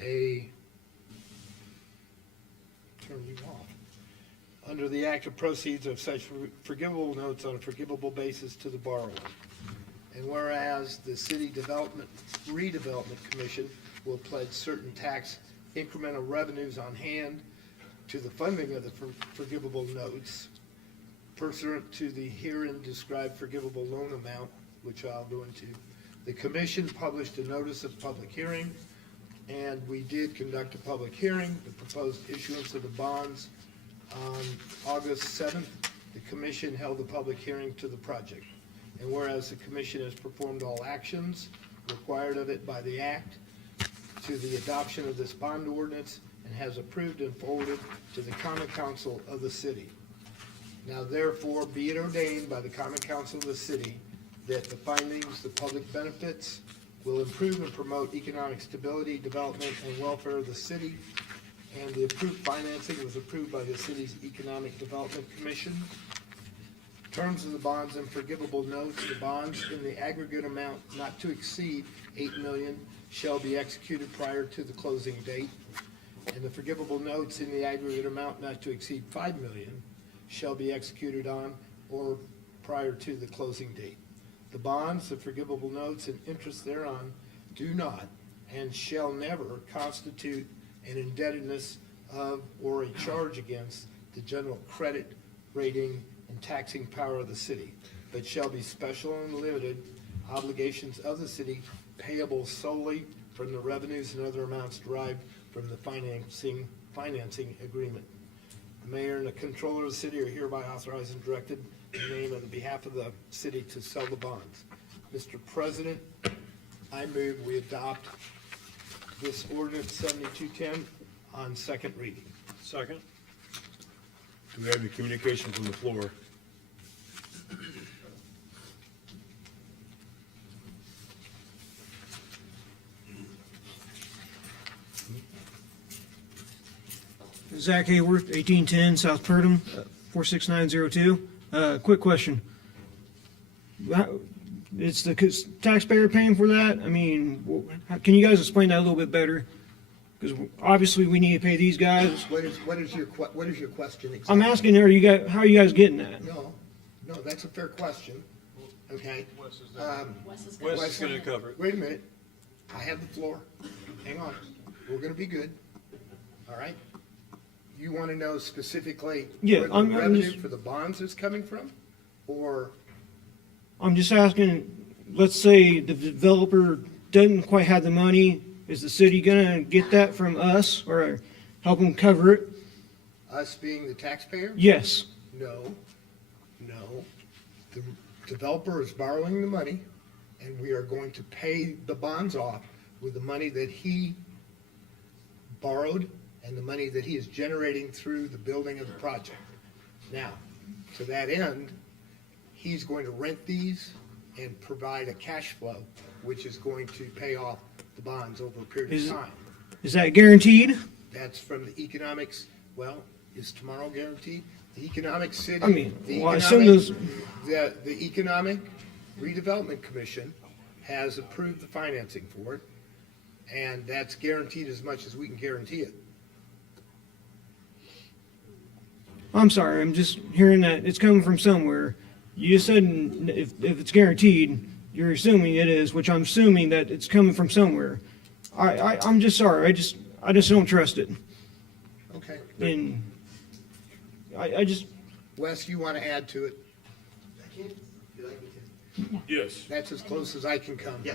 a, turn you off. Under the act of proceeds of such forgivable notes on a forgivable basis to the borrower. And whereas the City Redevelopment Commission will pledge certain tax incremental revenues on hand to the funding of the forgivable notes pursuant to the herein described forgivable loan amount, which I'll go into. The commission published a notice of public hearing, and we did conduct a public hearing. The proposed issuance of the bonds on August 7th, the commission held a public hearing to the project. And whereas the commission has performed all actions required of it by the act to the adoption of this bond ordinance and has approved and forwarded to the common council of the city. Now therefore be it ordained by the common council of the city that the findings, the public benefits will improve and promote economic stability, development, and welfare of the city, and the approved financing was approved by the city's Economic Development Commission. Terms of the bonds and forgivable notes, the bonds in the aggregate amount not to exceed $8 million shall be executed prior to the closing date, and the forgivable notes in the aggregate amount not to exceed $5 million shall be executed on or prior to the closing date. The bonds, the forgivable notes, and interest thereon do not and shall never constitute an indebtedness of or a charge against the general credit rating and taxing power of the city, but shall be special and limited obligations of the city payable solely from the revenues and other amounts derived from the financing agreement. The mayor and the controller of the city are hereby authorized and directed in the name and on behalf of the city to sell the bonds. Mr. President, I move we adopt this ordinance 7210 on second reading. Second. Do we have any communication from the floor? Zach Hayworth, 1810 South Purdom, 46902. Quick question. It's the taxpayer paying for that? I mean, can you guys explain that a little bit better? Because obviously we need to pay these guys. What is your question exactly? I'm asking, how are you guys getting that? No, that's a fair question, okay? Wes is going to cover it. Wait a minute, I have the floor, hang on, we're gonna be good, all right? You wanna know specifically where the revenue for the bonds is coming from, or? I'm just asking, let's say the developer doesn't quite have the money, is the city gonna get that from us or help them cover it? Us being the taxpayer? Yes. No, no. The developer is borrowing the money, and we are going to pay the bonds off with the money that he borrowed and the money that he is generating through the building of the project. Now, to that end, he's going to rent these and provide a cash flow, which is going to pay off the bonds over a period Is- of time. Is that guaranteed? That's from the economics, well, is tomorrow guaranteed? The economic city. I mean, the well, I assume economic- those- The Economic Redevelopment Commission has approved the financing for it, and that's guaranteed as much as we can guarantee it. I'm sorry, I'm just hearing that it's coming from somewhere. You said if it's guaranteed, you're assuming it is, which I'm assuming that it's coming from somewhere. I'm just sorry, I just don't trust it. Okay. And I just, Wes, you want to add to it? Yes. That's as close as I can come. Yeah.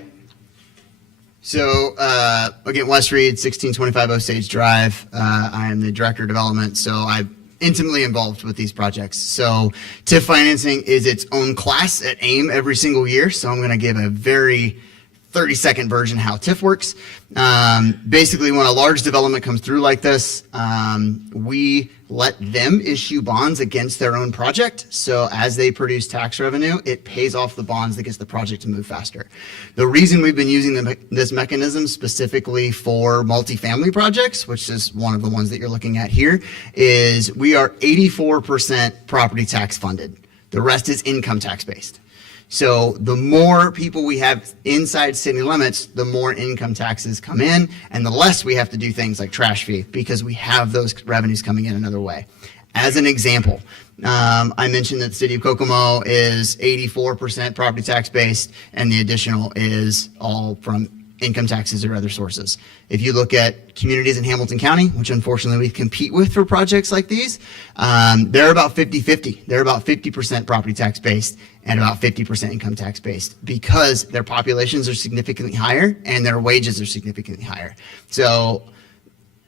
So, again, Wes Reed, 1625 Osage Drive. I am the Director of Development, so I'm intimately involved with these projects. So, TIF financing is its own class at AIM every single year, so I'm going to give a very 30-second version how TIF works. Basically, when a large development comes through like this, we let them issue bonds against their own project. So as they produce tax revenue, it pays off the bonds that gets the project to move faster. The reason we've been using this mechanism specifically for multifamily projects, which is one of the ones that you're looking at here, is we are 84% property tax funded. The rest is income tax based. So the more people we have inside city limits, the more income taxes come in, and the less we have to do things like trash fee because we have those revenues coming in another way. As an example, I mentioned that the city of Kokomo is 84% property tax based, and the additional is all from income taxes or other sources. If you look at communities in Hamilton County, which unfortunately we compete with for projects like these, they're about 50-50. They're about 50% property tax based and about 50% income tax based because their populations are significantly higher and their wages are significantly higher. So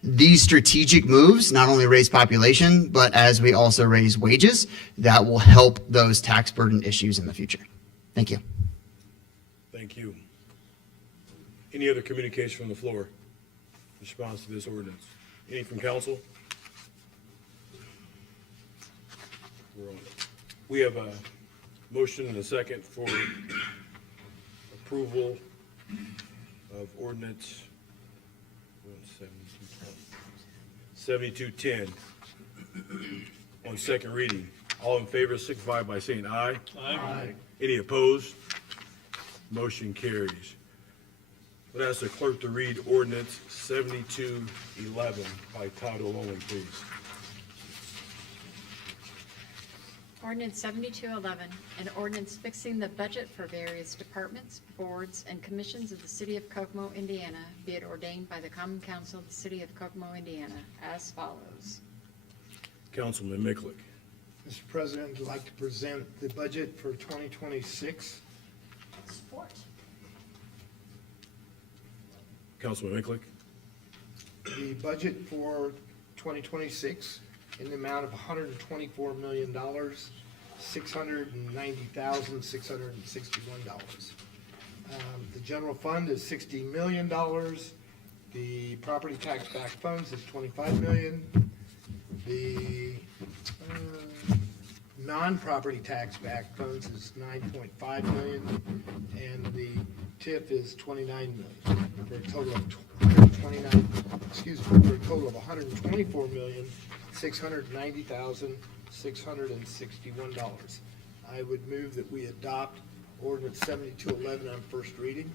these strategic moves not only raise population, but as we also raise wages, that will help those tax burden issues in the future. Thank you. Thank you. Any other communication from the floor in response to this ordinance? Any from council? We're on it. We have a motion and a second for approval of ordinance 7210 on second reading. All in favor signify by saying aye. Aye. Any opposed? Motion carries. Would ask the clerk to read ordinance 7211 by title only, please. Ordinance 7211, an ordinance fixing the budget for various departments, boards, and commissions of the city of Kokomo, Indiana, be it ordained by the Common Council of the city of Kokomo, Indiana, as follows. Councilman Miklick. Mr. President, I'd like to present the budget for 2026. Support. Councilman Miklick. The budget for 2026 in the amount of $124,690,661. The general fund is $60 million. The property tax back funds is $25 million. The non-property tax back funds is $9.5 million, and the TIF is $29 million, for a total of $124,690,661. I would move that we adopt ordinance 7211 on first reading.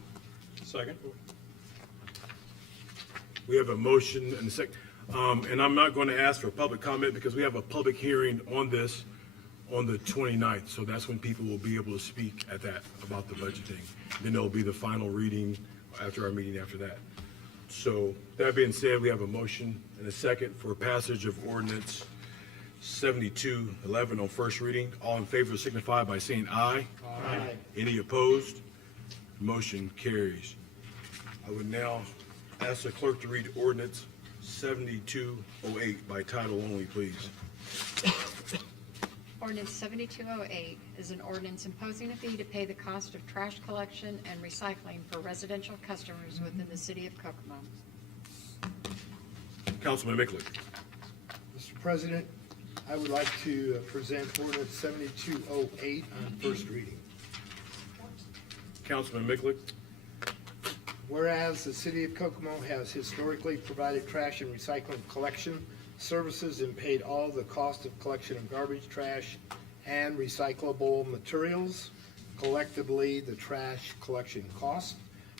Second. We have a motion and a second. And I'm not going to ask for public comment because we have a public hearing on this on the 29th. So that's when people will be able to speak at that about the budgeting. Then there'll be the final reading after our meeting after that. So that being said, we have a motion and a second for passage of ordinance 7211 on first reading. All in favor signify by saying aye. Aye. Any opposed? Motion carries. I would now ask the clerk to read ordinance 7208 by title only, please. Ordinance 7208 is an ordinance imposing a fee to pay the cost of trash collection and recycling for residential customers within the city of Kokomo. Councilman Micklich. Mr. President, I would like to present ordinance 7208 on first reading. Councilman Micklich. Whereas the city of Kokomo has historically provided trash and recycling collection services and paid all the cost of collection of garbage, trash, and recyclable materials, collectively the trash collection cost.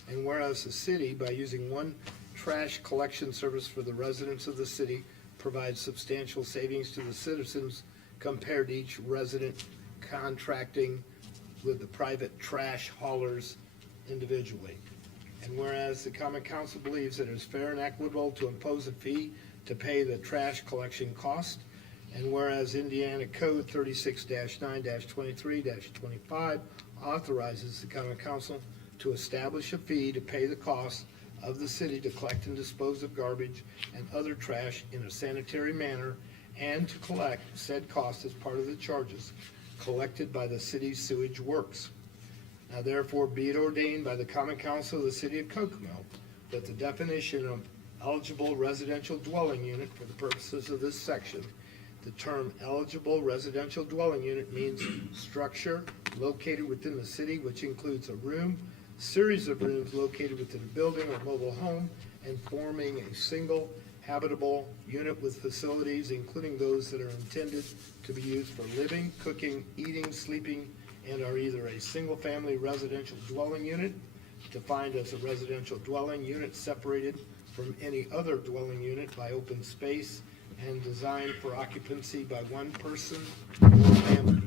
And whereas the city, by using one trash collection service for the residents of the city, provides substantial savings to the citizens compared to each resident contracting with the private trash haulers individually. And whereas the common council believes that it is fair and equitable to impose a fee to pay the trash collection cost, and whereas Indiana Code 36-9-23-25 authorizes the common council to establish a fee to pay the cost of the city to collect and dispose of garbage and other trash in a sanitary manner, and to collect said cost as part of the charges collected by the city's sewage works. Now therefore be it ordained by the common council of the city of Kokomo that the definition of eligible residential dwelling unit for the purposes of this section, the term eligible residential dwelling unit means structure located within the city which includes a room, series of rooms located within a building or mobile home, and forming a single habitable unit with facilities including those that are intended to be used for living, cooking, eating, sleeping, and are either a single-family residential dwelling unit, defined as a residential dwelling unit separated from any other dwelling unit by open space and designed for occupancy by one person or family.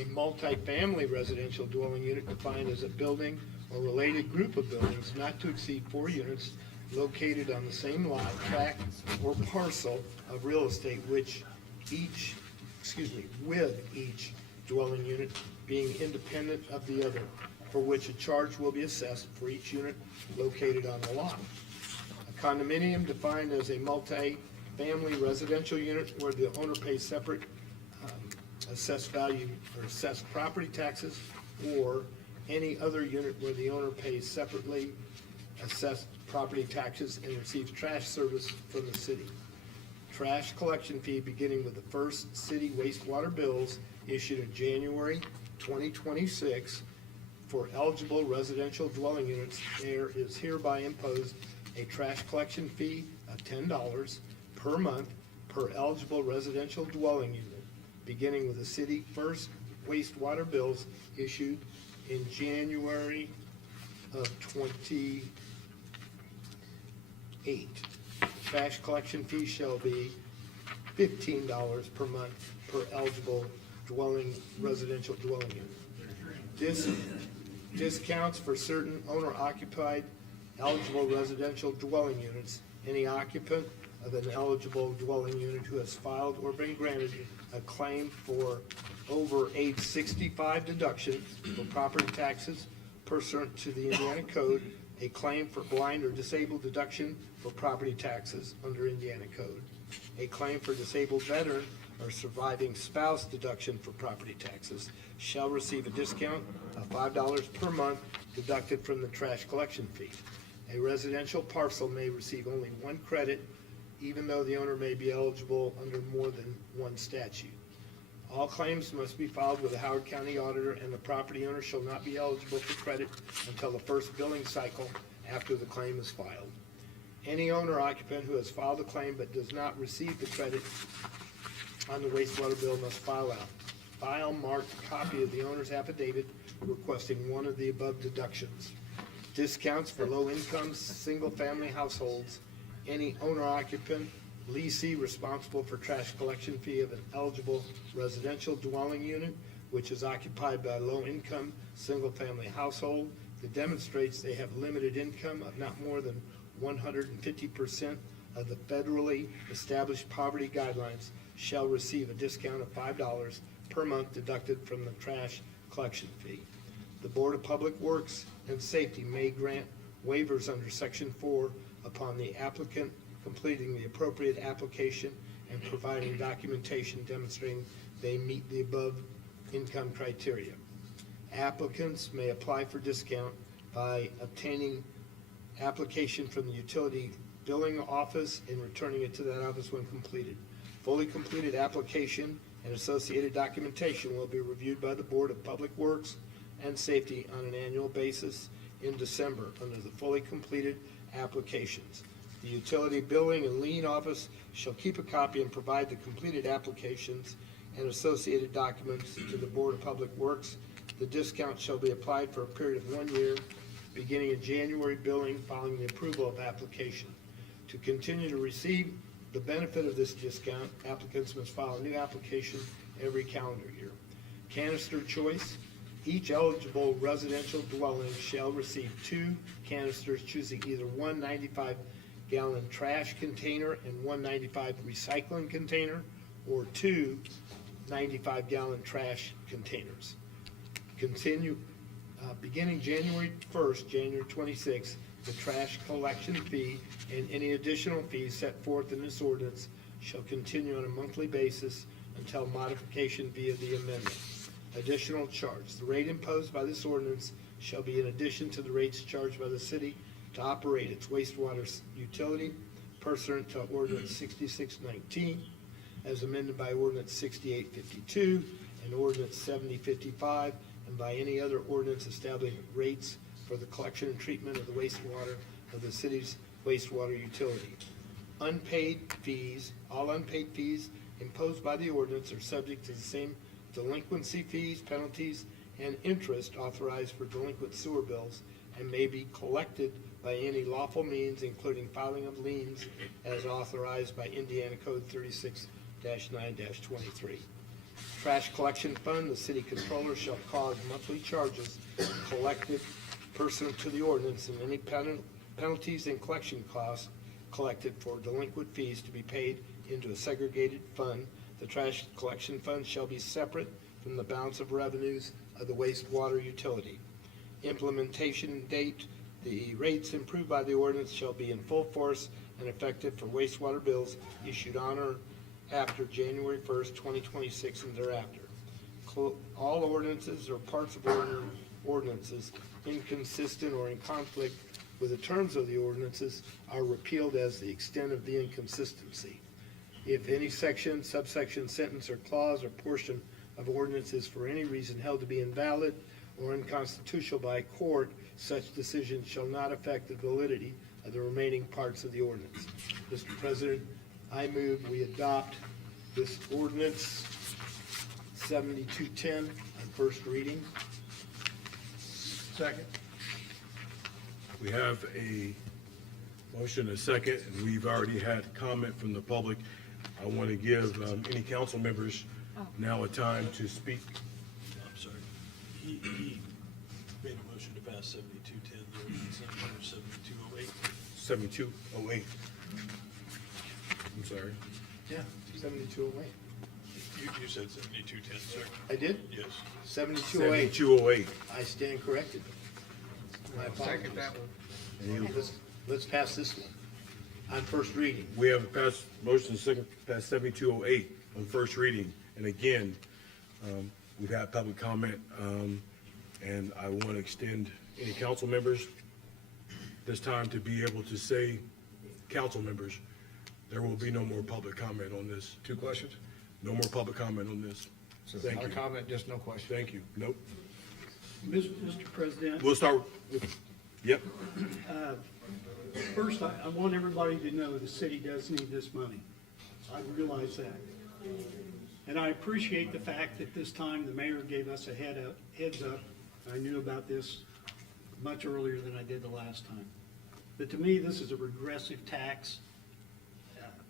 A multi-family residential dwelling unit defined as a building or related group of buildings not to exceed 4 units located on the same lot, tract, or parcel of real estate with each dwelling unit being independent of the other, for which a charge will be assessed for each unit located on the lot. A condominium defined as a multi-family residential unit where the owner pays separate assessed value or assessed property taxes, or any other unit where the owner pays separately assessed property taxes and receives trash service from the city. Trash collection fee beginning with the first city wastewater bills issued in January 2026 for eligible residential dwelling units. There is hereby imposed a trash collection fee of $10 per month per eligible residential dwelling unit, beginning with the city first wastewater bills issued in January of 28. Trash collection fee shall be $15 per month per eligible residential dwelling unit. Discounts for certain owner-occupied eligible residential dwelling units. Any occupant of an eligible dwelling unit who has filed or been granted a claim for over age 65 deduction for property taxes pursuant to the Indiana Code, a claim for blind or disabled deduction for property taxes under Indiana Code, a claim for disabled veteran or surviving spouse deduction for property taxes shall receive a discount of $5 per month deducted from the trash collection fee. A residential parcel may receive only one credit, even though the owner may be eligible under more than one statute. All claims must be filed with the Howard County Auditor, and the property owner shall not be eligible for credit until the first billing cycle after the claim is filed. Any owner occupant who has filed a claim but does not receive the credit on the wastewater bill must file marked copy of the owner's affidavit requesting one of the above deductions. Discounts for low-income, single-family households. Any owner-occupant lessee responsible for trash collection fee of an eligible residential dwelling unit which is occupied by a low-income, single-family household that demonstrates they have limited income of not more than 150% of the federally established poverty guidelines shall receive a discount of $5 per month deducted from the trash collection fee. The Board of Public Works and Safety may grant waivers under Section 4 upon the applicant completing the appropriate application and providing documentation demonstrating they meet the above income criteria. Applicants may apply for discount by obtaining application from the utility billing office and returning it to that office when completed. Fully completed application and associated documentation will be reviewed by the Board of Public Works and Safety on an annual basis in December under the fully completed applications. The utility billing and lien office shall keep a copy and provide the completed applications and associated documents to the Board of Public Works. The discount shall be applied for a period of 1 year, beginning in January billing following the approval of application. To continue to receive the benefit of this discount, applicants must file a new application every calendar year. Canister choice. Each eligible residential dwelling shall receive 2 canisters, choosing either one 95-gallon trash container and one 95 recycling container, or 2 95-gallon trash containers. Continue, beginning January 1st, January 26th, the trash collection fee and any additional fees set forth in this ordinance shall continue on a monthly basis until modification via the amendment. Additional charge. The rate imposed by this ordinance shall be in addition to the rates charged by the city to operate its wastewater utility pursuant to Ordinance 6619, as amended by Ordinance 6852 and Ordinance 7055, and by any other ordinance establishing rates for the collection and treatment of the wastewater of the city's wastewater utility. Unpaid fees. All unpaid fees imposed by the ordinance are subject to the same delinquency fees, penalties, and interest authorized for delinquent sewer bills and may be collected by any lawful means, including filing of liens as authorized by Indiana Code 36-9-23. Trash collection fund. The city controller shall cause monthly charges collected pursuant to the ordinance and any penalties and collection costs collected for delinquent fees to be paid into a segregated fund. The trash collection fund shall be separate from the balance of revenues of the wastewater utility. Implementation date. The rates improved by the ordinance shall be in full force and effective for wastewater bills issued on or after January 1st, 2026 and thereafter. All ordinances or parts of ordinances inconsistent or in conflict with the terms of the ordinances are repealed as the extent of the inconsistency. If any section, subsection, sentence, or clause or portion of ordinance is for any reason held to be invalid or unconstitutional by a court, such decision shall not affect the validity of the remaining parts of the ordinance. Mr. President, I move we adopt this ordinance 7210 on first reading. Second. We have a motion, a second, and we've already had comment from the public. I want to give any council members now a time to speak. I'm sorry. He made a motion to pass 7210, the ordinance number 7208. 7208. I'm sorry. Yeah, 7208. You said 7210, sir. I did? Yes. 7208. 7208. I stand corrected. My apologies. Second that one. Let's pass this one on first reading. We have a pass motion second pass 7208 on first reading. And again, we've had public comment, and I want to extend any council members this time to be able to say, council members, there will be no more public comment on this. 2 questions? No more public comment on this. So Thank not you. a comment, just no question. Thank you. Nope. Mr. President, We'll start with, yep. first, I want everybody to know the city does need this money. I realize that. And I appreciate the fact that this time the mayor gave us a heads up. I knew about this much earlier than I did the last time. But to me, this is a regressive tax.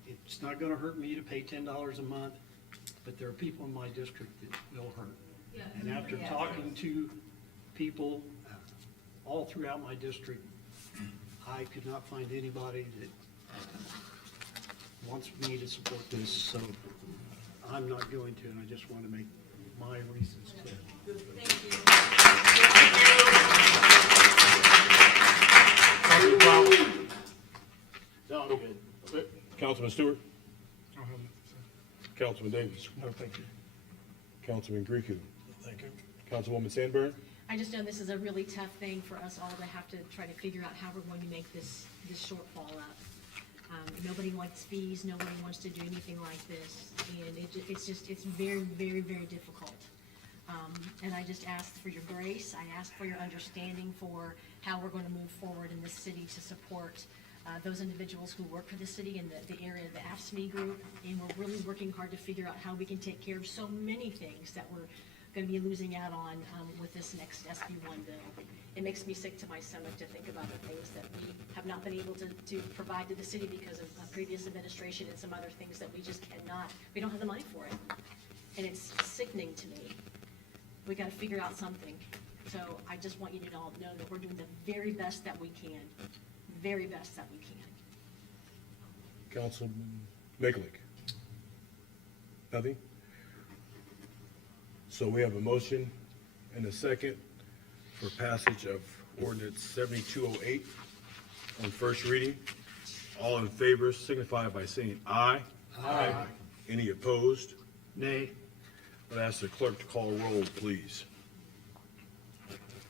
It's not gonna hurt me to pay $10 a month, but there are people in my district that will hurt. And after talking to people all throughout my district, I could not find anybody that wants me to support this, so I'm not going to, and I just want to make my reasons clear. No, I'm good. Councilman Stewart? Councilman Davis? No, thank you. Councilman Greco? Thank you. Councilwoman Sandburn? I just know this is a really tough thing for us all to have to try to figure out how we're going to make this shortfall up. Nobody wants fees, nobody wants to do anything like this, and it's very, very, very difficult. And I just ask for your grace, I ask for your understanding for how we're going to move forward in this city to support those individuals who work for the city in the area of the AFSCME group, and we're really working hard to figure out how we can take care of so many things that we're going to be losing out on with this next SB1 bill. It makes me sick to my stomach to think about the things that we have not been able to provide to the city because of a previous administration and some other things that we just cannot, we don't have the money for it. And it's sickening to me. We got to figure out something. So I just want you to all know that we're doing the very best that we can. Very best that we can. Councilman Miklick? Nothing? So we have a motion and a second for passage of ordinance 7208 on first reading. All in favor signify by saying aye. Aye. Any opposed? Nay. I'd ask the clerk to call roll, please.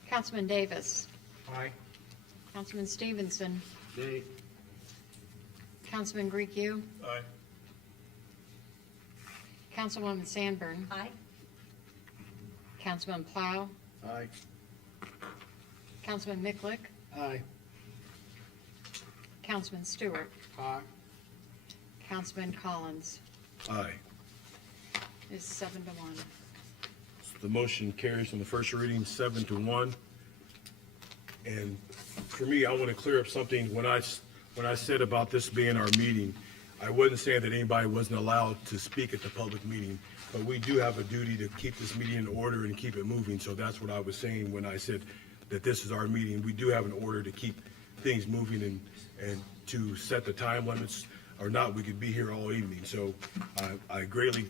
Councilman Davis. Aye. Councilman Stevenson. Nay. Councilman Greco. Aye. Councilwoman Sandburn. Aye. Councilman Plow. Aye. Councilman Miklick. Aye. Councilman Stewart. Aye. Councilman Collins. Aye. Is 7-1. The motion carries on the first reading 7-1. And for me, I want to clear up something. When I said about this being our meeting, I wasn't saying that anybody wasn't allowed to speak at the public meeting, but we do have a duty to keep this meeting in order and keep it moving. So that's what I was saying when I said that this is our meeting. We do have an order to keep things moving and to set the time limits, or not, we could be here all evening. So I greatly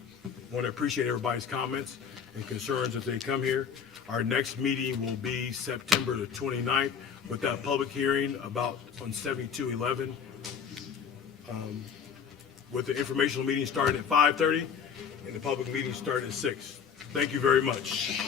want to appreciate everybody's comments and concerns as they come here. Our next meeting will be September the 29th with that public hearing on 7211. With the informational meeting starting at 5:30 and the public meeting starting at 6. Thank you very much.